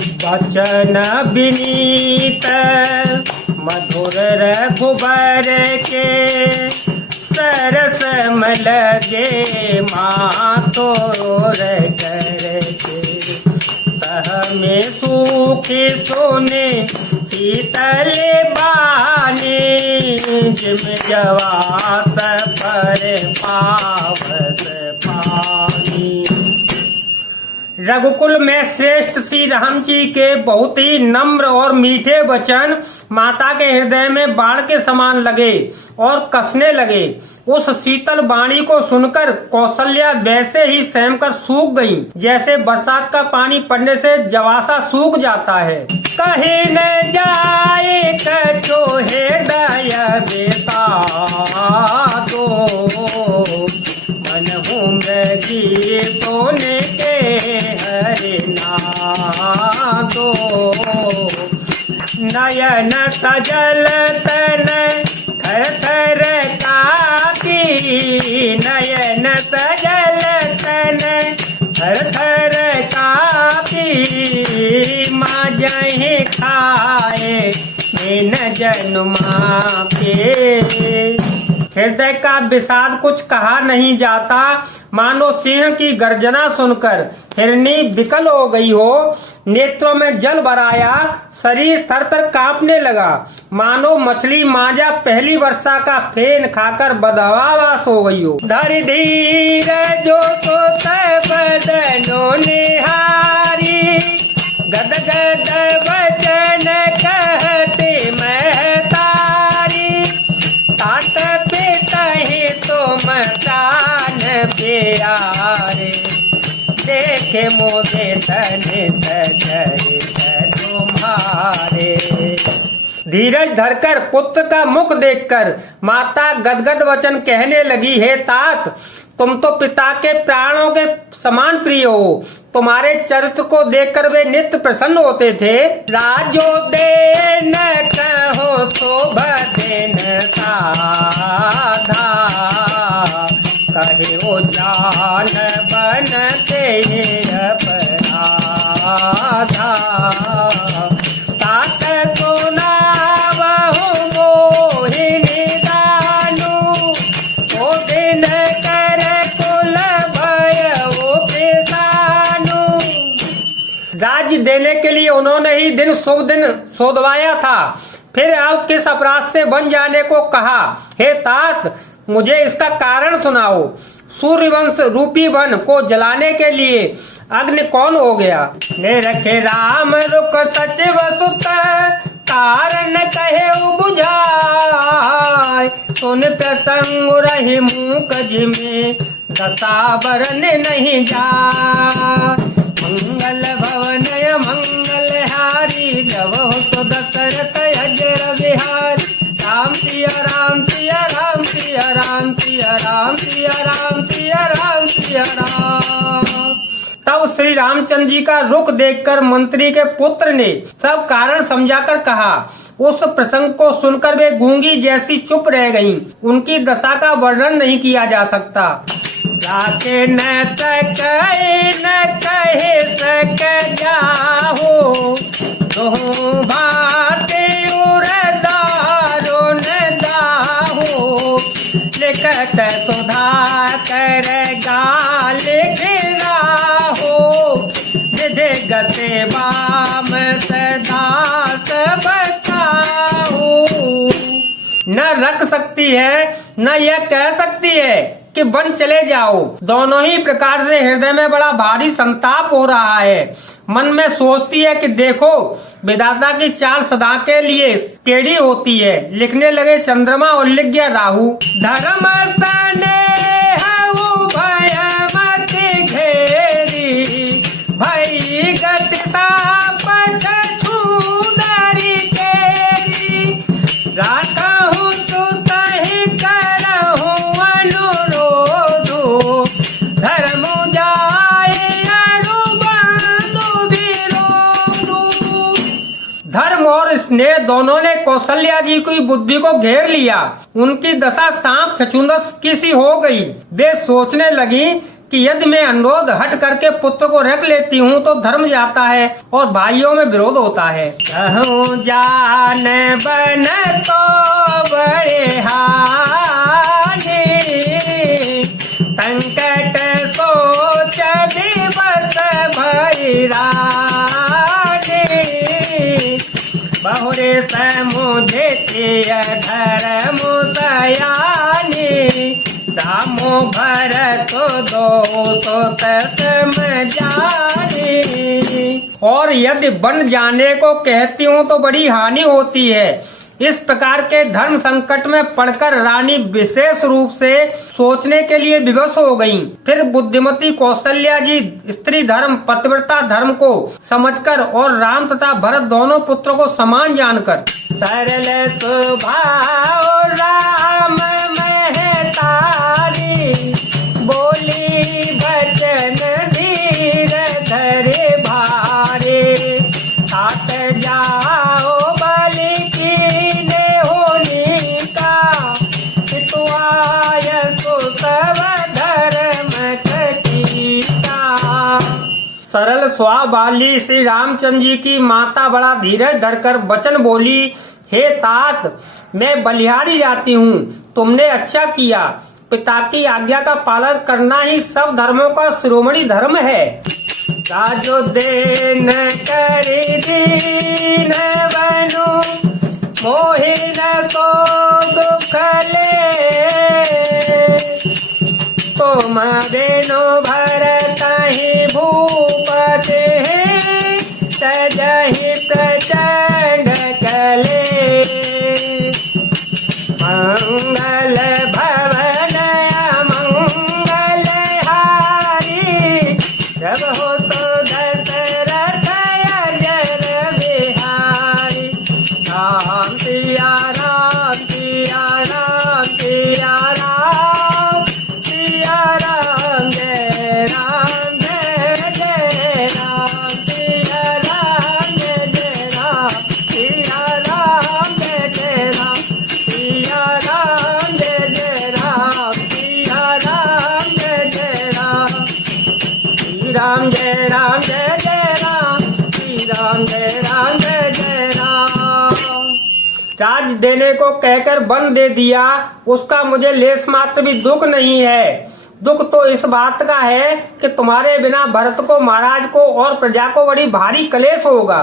वचन विनीत मधुर रघुबर के सरस लगे मातोर कर के सह में सूखी सोने शीतल बानी जिम जवास पर पावस पानी। रघुकुल में श्रेष्ठ श्री राम जी के बहुत ही नम्र और मीठे वचन माता के हृदय में बाण के समान लगे और कसने लगे। उस शीतल वाणी को सुनकर कौशल्या वैसे ही सहम कर सूख गई जैसे बरसात का पानी पड़ने से जवासा सूख जाता है। कहीं न जाए कछो हृदय बेता दो मन हूँ गीतों के हरे नादो नयन सजल तन थर थर कापी नयन सजल तन थर थर कापी माँ जही खाए बिन जन्मा के। हृदय का विषाद कुछ कहा नहीं जाता। मानो सिंह की गर्जना सुनकर हिरनी विकल हो गई हो। नेत्रों में जल भर आया, शरीर थर थर कांपने लगा। मानो मछली मांजा पहली वर्षा का फेन खाकर बदहवास हो गई हो। धर धीर जो तो बदनो निहारी गद गद वचन कहते महतारी तात पितहि तुम तान प्यारे देखे मोदे तन तजरे तुम्हारे। धीरज धरकर पुत्र का मुख देखकर माता गदगद वचन कहने लगी, हे तात तुम तो पिता के प्राणों के समान प्रिय हो। तुम्हारे चरित्र को देखकर वे नित्य प्रसन्न होते थे। राजो देन कहो शोभा देन साधा कहे ओ जान बनते अपराधा तात तो नावहु मोहिनी दानु ओ दिन कर कुल भयो पिसानु। राज्य देने के लिए उन्होंने ही दिन शुभ दिन शोधवाया था, फिर अब किस अपराध से बन जाने को कहा। हे तात मुझे इसका कारण सुनाओ। सूर्यवंश रूपी वन को जलाने के लिए अग्नि कौन हो गया? ने रखे राम रुक सचिव सुत कारण कहे बुझाय सुन प्रसंग रही मूक जिमे दशावरन नहीं जा। मंगल भवन मंगल हारी जब तो दशरथ अजर बिहारी राम सिया राम सिया राम सिया राम सिया राम सिया राम सिया राम सिया राम। तब श्री रामचंद्र जी का रुख देखकर मंत्री के पुत्र ने सब कारण समझाकर कहा। उस प्रसंग को सुनकर वे गूंगी जैसी चुप रह गईं। उनकी दशा का वर्णन नहीं किया जा सकता। जाके न कहे सक जाहो दो भाते उरदारो न दाहो लिखत सुधा कर गाल गिराहो विधि गते बाम सदा बताओ। न रख सकती है न यह कह सकती है कि वन चले जाओ। दोनों ही प्रकार से हृदय में बड़ा भारी संताप हो रहा है। मन में सोचती है कि देखो विधाता की चाल सदा के लिए टेढ़ी होती है। लिखने लगे चंद्रमा और लिख गया राहु। धर्म भय मत घेरी भई गतिता पछ छूदरी केरी राखहु तु तहि करहु अनुरोधु धर्म जाए अनुबंधु विरोधु। धर्म और स्नेह दोनों ने कौशल्या जी की बुद्धि को घेर लिया। उनकी दशा सांप छछूंदर की सी हो गई। वे सोचने लगी कि यदि मैं अनुरोध हट करके पुत्र को रख लेती हूँ तो धर्म जाता है और भाइयों में विरोध होता है। कहूँ जान बन तो बड़े हानि, संकट सोच विपत भई रानी, बहुरे समुझे धर्म सयानी, रामो भरत दो तो तम जानी। और यदि बन जाने को कहती हूँ तो बड़ी हानि होती है। इस प्रकार के धर्म संकट में पड़कर रानी विशेष रूप से सोचने के लिए विवश हो गईं। फिर बुद्धिमती कौशल्या जी स्त्री धर्म पतिव्रता धर्म को समझकर और राम तथा भरत दोनों पुत्रों को समान जानकर सरल स्वभाव राम महतारी, बोली बचन धीर धरे भारे, साथ जाओ बलि कीने होनी का, पितुआय सुतव धर्म कटीका। सरल स्वभाव वाली श्री रामचंद्र जी की माता बड़ा धीरज धरकर वचन बोली, हे तात, मैं बलिहारी जाती हूँ, तुमने अच्छा किया। पिता की आज्ञा का पालन करना ही सब धर्मों का शिरोमणि धर्म है। राजो देन करी दीन बनु, मोहिन को दुख ले, तुम बेनो भरत ही भूपते, तजहि प्रचंड कले, मंगल भवन मंगल हारी, जब हो तो दशरथ अजर बिहारी, राम सिया राम सिया राम सिया राम, सिया राम जय राम जय जय राम, सिया राम जय जय राम, सिया राम जय जय राम, सिया राम जय जय राम, सिया राम जय जय राम, श्री राम जय राम जय जय राम, श्री राम जय राम जय जय राम। राज देने को कहकर वन दे दिया, उसका मुझे लेस मात्र भी दुख नहीं है। दुख तो इस बात का है कि तुम्हारे बिना भरत को, महाराज को और प्रजा को बड़ी भारी कलेश होगा।